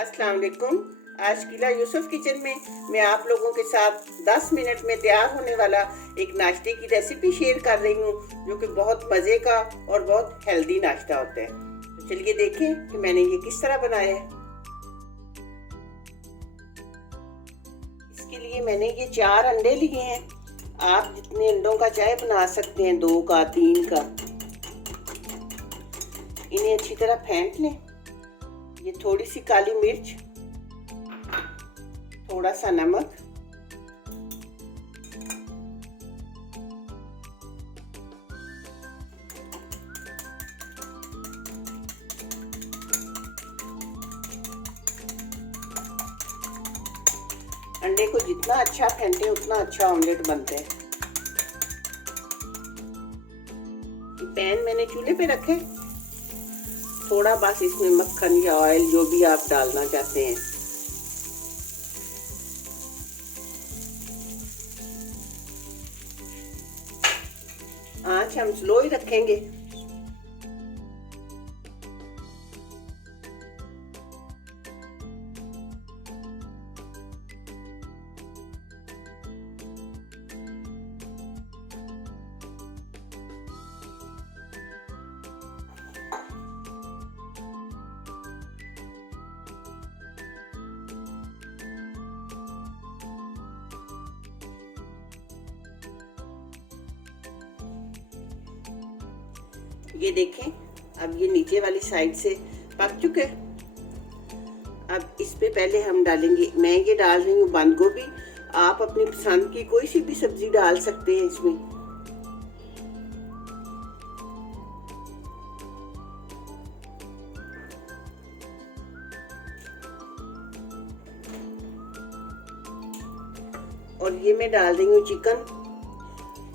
अस्सलाम वालेकुम। आज किला यूसुफ किचन में मैं आप लोगों के साथ 10 मिनट में तैयार होने वाला एक नाश्ते की रेसिपी शेयर कर रही हूँ, जो कि बहुत मज़े का और बहुत हेल्दी नाश्ता होता है। तो चलिए देखें कि मैंने ये किस तरह बनाया है। इसके लिए मैंने ये 4 अंडे लिए हैं। आप जितने अंडों का चाय बना सकते हैं, 2 का, 3 का। इन्हें अच्छी तरह फेंट लें। ये थोड़ी सी काली मिर्च, थोड़ा सा नमक, अंडे को जितना अच्छा फेंटे उतना अच्छा ऑमलेट बनता है। पैन मैंने चूल्हे पे रखे, थोड़ा बस इसमें मक्खन या ऑयल जो भी आप डालना चाहते हैं। आंच हम स्लो ही रखेंगे। ये देखें, अब ये नीचे वाली साइड से पक चुके हैं। अब इस पे पहले हम डालेंगे, मैं ये डाल रही हूँ बंद गोभी। आप अपनी पसंद की कोई सी भी सब्जी डाल सकते हैं इसमें। और ये मैं डाल रही हूँ चिकन।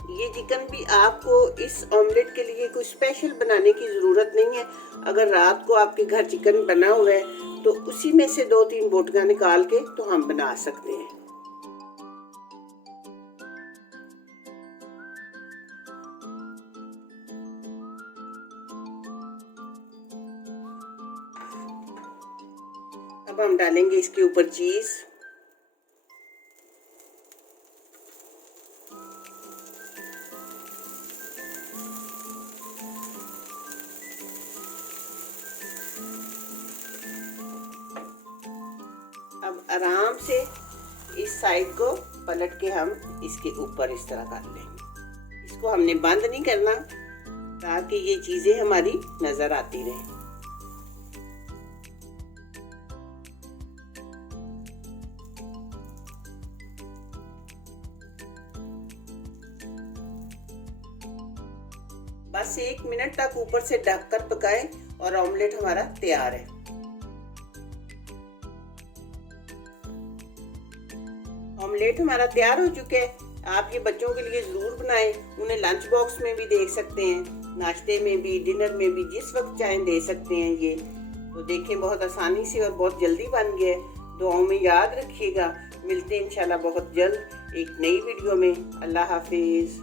ये चिकन भी आपको इस ऑमलेट के लिए कोई स्पेशल बनाने की ज़रूरत नहीं है। अगर रात को आपके घर चिकन बना हुआ है तो उसी में से 2-3 बोटियां निकाल के तो हम बना सकते हैं। अब हम डालेंगे इसके ऊपर चीज़। अब आराम से इस साइड को पलट के हम इसके ऊपर इस तरह कर लेंगे। इसको हमने बंद नहीं करना ताकि ये चीज़ें हमारी नज़र आती रहें। बस 1 मिनट तक ऊपर से ढककर पकाएं और ऑमलेट हमारा तैयार है। ऑमलेट हमारा तैयार हो चुका है। आप ये बच्चों के लिए ज़रूर बनाएं। उन्हें लंच बॉक्स में भी दे सकते हैं, नाश्ते में भी, डिनर में भी, जिस वक्त चाहें दे सकते हैं। ये तो देखें, बहुत आसानी से और बहुत जल्दी बन गया है। दुआओं में याद रखिएगा। मिलते हैं इंशाल्लाह बहुत जल्द एक नई वीडियो में। अल्लाह हाफिज़।